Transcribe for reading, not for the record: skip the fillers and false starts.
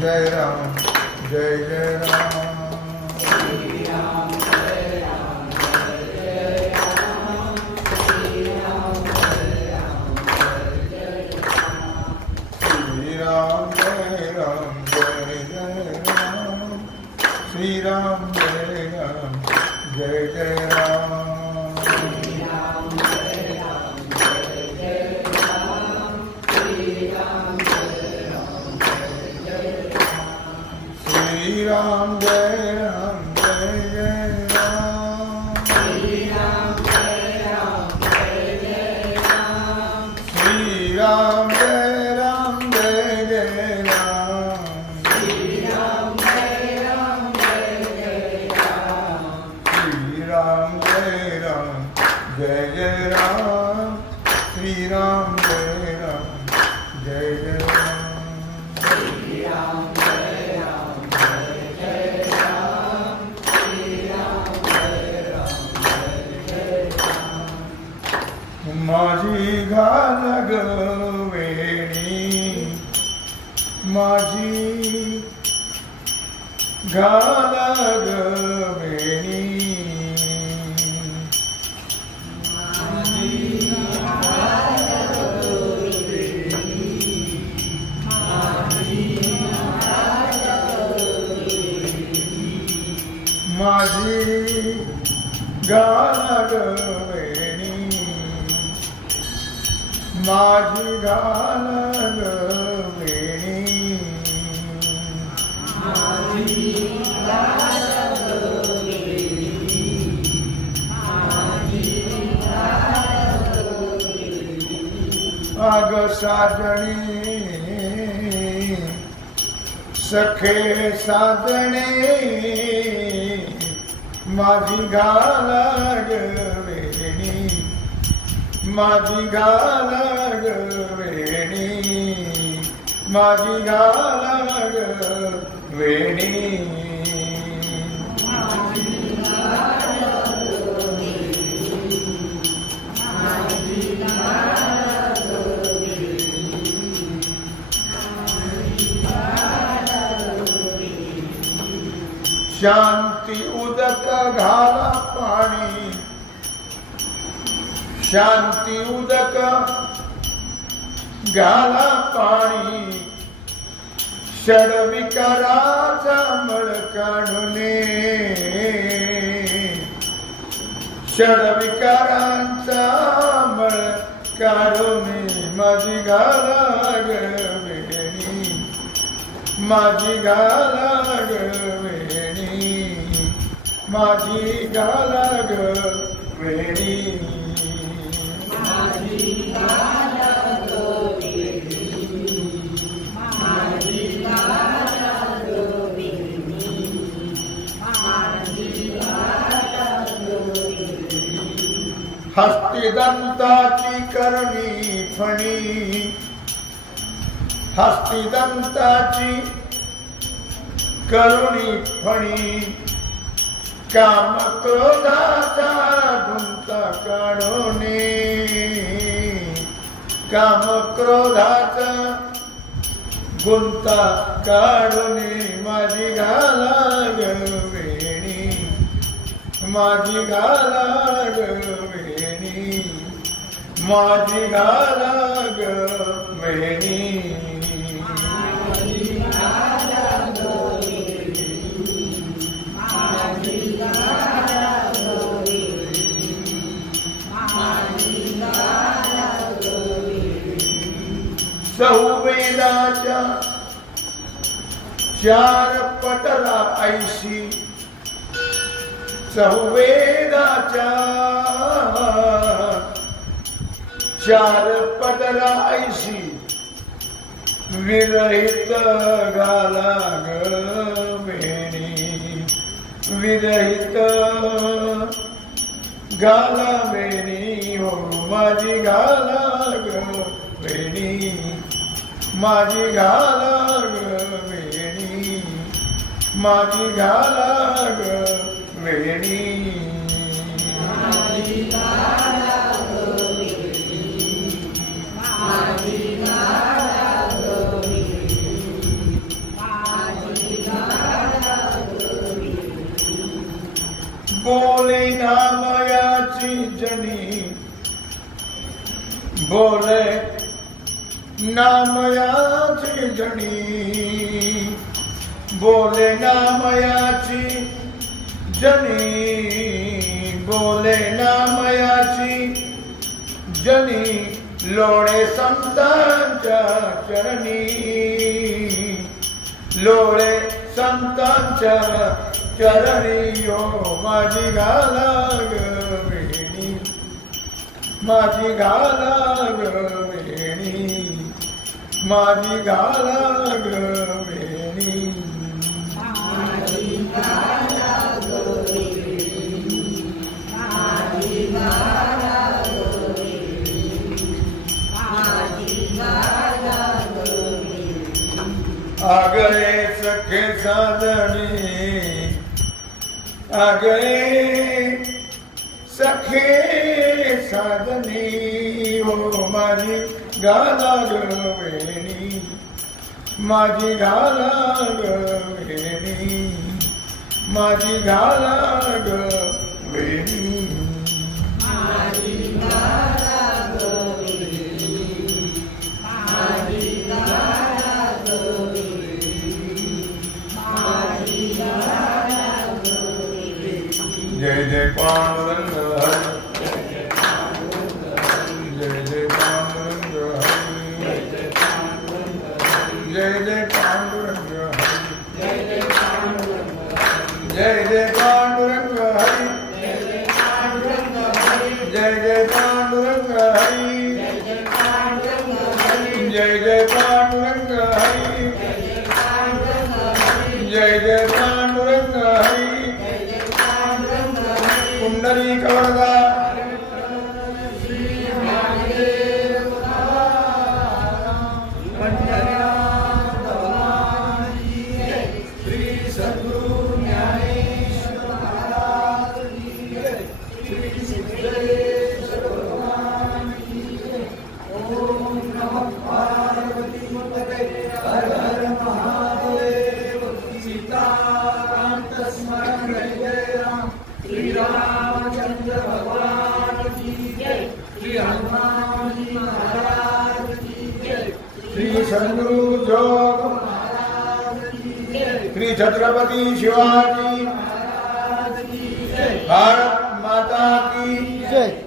जय राम जय जय राम श्री राम जय राम जय जय राम श्री राम जय राम जय जय राम श्री राम जय राम जय जय राम श्री राम जय राम जय जय राम श्री राम जय राम जय जय राम श्री राम जय राम जय जय राम श्री राम जय राम जय जय राम श्री राम जय राम जय जय राम श्री राम जय राम जय जय राम श्री राम जय राम जय जय राम श्री राम जय राम जय जय राम श्री राम जय राम जय जय राम श्री राम जय राम जय जय राम श्री राम जय राम जय जय राम माझी घाल ग वेणी माझी घाल ग वेणी माझी घाल ग वेणी माझी घाल ग वेणी अग साजणी सखे साजणे माझी घाल ग वेणी माझी घाल ग वेणी माझी घाल ग वेणी शांती उदक घाला पाणी शांती उदक घाला पाणी षडविकाराचा मळ काढणे षडविकारांचा मळ काढणे माझी घाला ग वेणी माझी घाला ग वेणी माझी घाला ग वेणी माझी घाल ग वेणी माझी घाल ग वेणी माझी घाल ग वेणी हस्तिदंताची करणी फणी हस्तिदंताची करुणी फणी काम क्रोधाचा गुंता काढणे काम क्रोधाचा गुंता काढणे माझी घाला ग वेणी माझी घाला ग वेणी माझी घाला ग वेणी सौवेदाच्या चार पटला ऐशी सौवेदाच्या चार पटला ऐशी विरहित घाला ग वेणी विरहित घाला वेणी हो माझी घाला ग वेणी माझी घाला ग वेणी माझी घाला ग वेणी माझी घाला ग वेणी माझी घाला ग वेणी जनी बोले नामयाची जनी बोले नामयाची जनी बोले नामयाची जनी लोळे संतांच्या चरणी लोळे संतांच्या चरणी यो माझी घाला ग वेणी माझी घाला ग वेणी माझी घाला ग वेणी माझी घाला ग वेणी माझी घाला ग वेणी माझी घाला ग वेणी आ गए सखे साधनी आ गए सखे साधनी हो माझी घाला ग वेणी माझी घाला ग वेणी माझी घाला ग वेणी माझी घाला ग वेणी माझी घाला ग वेणी माझी घाला ग वेणी जय जय पांडुरंग हरी जय जय पांडुरंग हरी जय जय पांडुरंग हरी जय जय पांडुरंग हरी जय जय पांडुरंग हरी जय जय पांडुरंग हरी जय जय पांडुरंग हरी पुंडरीक वरदा श्री सद्गुरु जोग श्री छत्रपति शिवाजी भारत माता की जय।